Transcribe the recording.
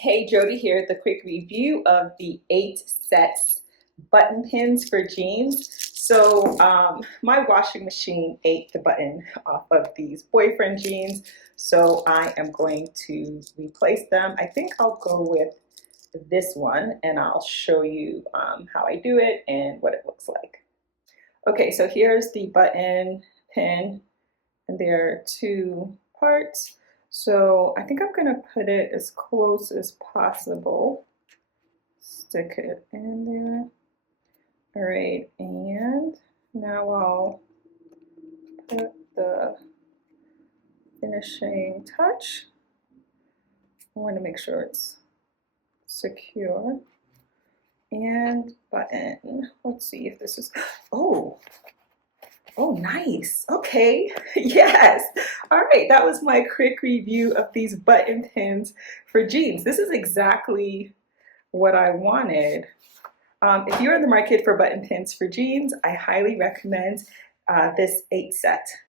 Hey, Jody here, the quick review of the 8 sets button pins for jeans. My washing machine ate the button off of these boyfriend jeans, so I am going to replace them. I think I'll go with this one and I'll show you how I do it and what it looks like. Okay, so here's the button pin, and there are 2 parts. So I think I'm gonna put it as close as possible. Stick it in there. All right, and now I'll put the finishing touch. I want to make sure it's secure. And button. Let's see if this is, oh, oh, nice. Okay. Yes. All right. That was my quick review of these button pins for jeans. This is exactly what I wanted. If you're in the market for button pins for jeans, I highly recommend this 8 set.